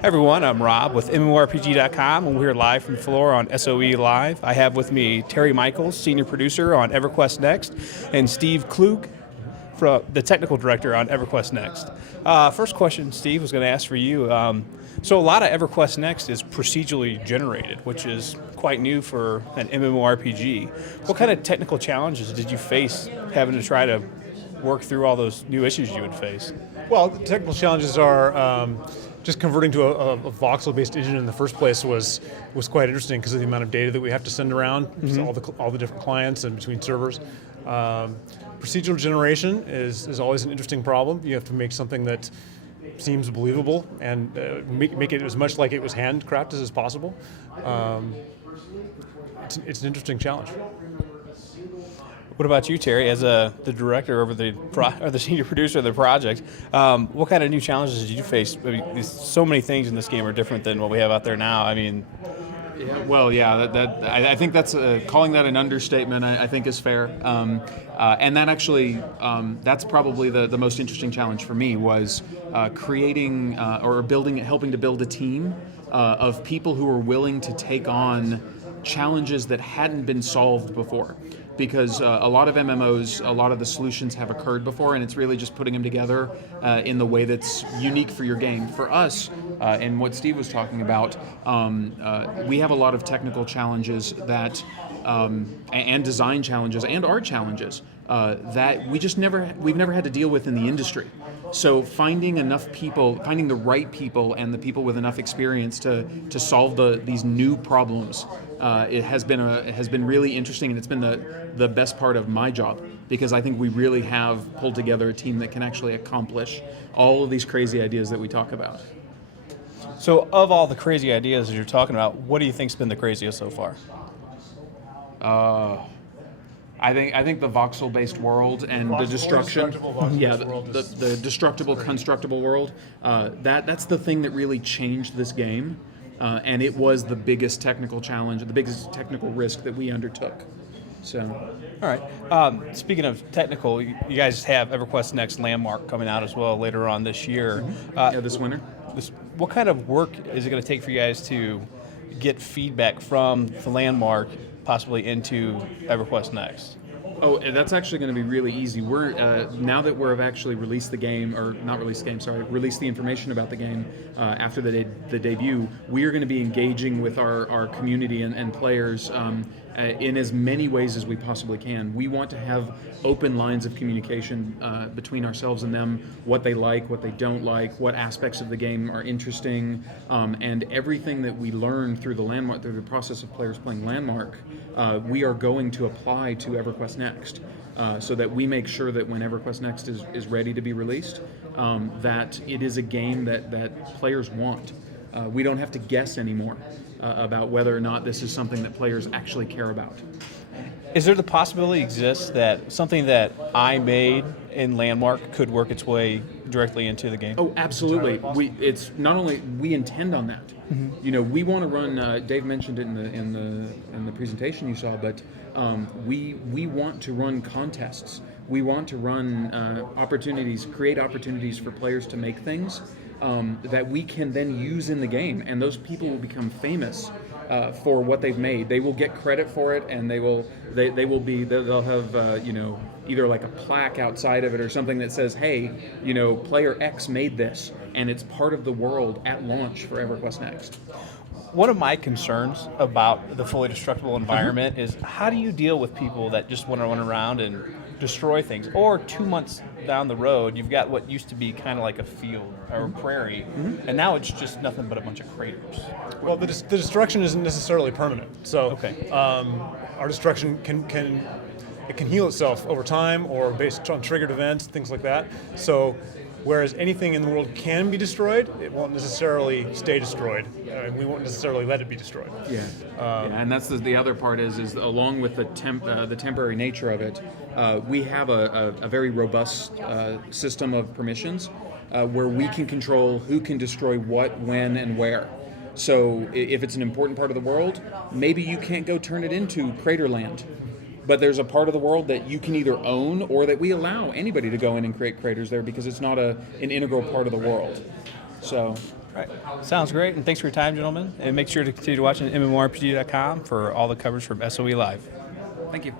Hi everyone, I'm Rob with MMORPG.com, and we're live from the floor on SOE Live. I have with me Terry Michaels, Senior Producer on EverQuest Next, and Steve Klug, the Technical Director on EverQuest Next. First question, Steve, was going to ask for you. So a lot of EverQuest Next is procedurally generated, which is quite new for an MMORPG. What kind of technical challenges did you face having to try to work through all those new issues you would face? Well, the technical challenges are just converting to a voxel-based engine in the first place was quite interesting because of the amount of data that we have to send around, to all the different clients and between servers. Procedural generation is always an interesting problem. You have to make something that seems believable and make it as much like it was handcrafted as possible. It's an interesting challenge. What about you, Terry, as the director over or the senior producer of the project? What kind of new challenges did you face? I mean, so many things in this game are different than what we have out there now. I mean, I think that's calling that an understatement. I think is fair, and that actually that's probably the most interesting challenge for me was creating helping to build a team of people who are willing to take on challenges that hadn't been solved before. Because a lot of MMOs, a lot of the solutions have occurred before, and it's really just putting them together in the way that's unique for your game. For us, and what Steve was talking about, we have a lot of technical challenges that, and design challenges, and art challenges that we've never had to deal with in the industry. So finding enough people, finding the right people, and the people with enough experience to solve these new problems, it has been really interesting, and it's been the best part of my job, because I think we really have pulled together a team that can actually accomplish all of these crazy ideas that we talk about. so of all the crazy ideas that you're talking about, what do you think's been the craziest so far? I think the voxel-based world and the destruction, the destructible, constructible world, that's the thing that really changed this game, and it was the biggest technical challenge, the biggest technical risk that we undertook. So, all right. Speaking of technical, you guys have EverQuest Next Landmark coming out as well later on this year. This winter. What kind of work is it going to take for you guys to get feedback from the Landmark possibly into EverQuest Next? Oh, that's actually going to be really easy. We're now that we've actually released the game, or not released the game, sorry, released the information about the game after the debut. We are going to be engaging with our community and players in as many ways as we possibly can. We want to have open lines of communication between ourselves and them, what they like, what they don't like, what aspects of the game are interesting, and everything that we learn through the process of players playing Landmark, we are going to apply to EverQuest Next, so that we make sure that when EverQuest Next is ready to be released, that it is a game that players want. We don't have to guess anymore about whether or not this is something that players actually care about. Is there the possibility exists that something that I made in Landmark could work its way directly into the game? Oh, absolutely. It's not only we intend on that. You know, we want to run. Dave mentioned it in the presentation you saw, but we want to run contests. We want to run create opportunities for players to make things that we can then use in the game, and those people will become famous for what they've made. They will get credit for it, and they'll have either like a plaque outside of it or something that says, hey, player X made this, and it's part of the world at launch for EverQuest Next. One of my concerns about the fully destructible environment is how do you deal with people that just want to run around and destroy things, or 2 months down the road you've got what used to be kind of like a field or a prairie, and now it's just nothing but a bunch of craters. Well, the destruction isn't necessarily permanent. So our destruction can heal itself over time or based on triggered events, things like that. So whereas anything in the world can be destroyed, it won't necessarily stay destroyed. We won't necessarily let it be destroyed. And that's the other part is along with the temporary nature of it, we have a very robust system of permissions where we can control who can destroy what, when, and where. So if it's an important part of the world, maybe you can't go turn it into Craterland. But there's a part of the world that you can either own or that we allow anybody to go in and create craters there because it's not an integral part of the world. So Right. Sounds great, and thanks for your time, gentlemen. And make sure to continue watching MMORPG.com for all the coverage from SOE Live. Thank you.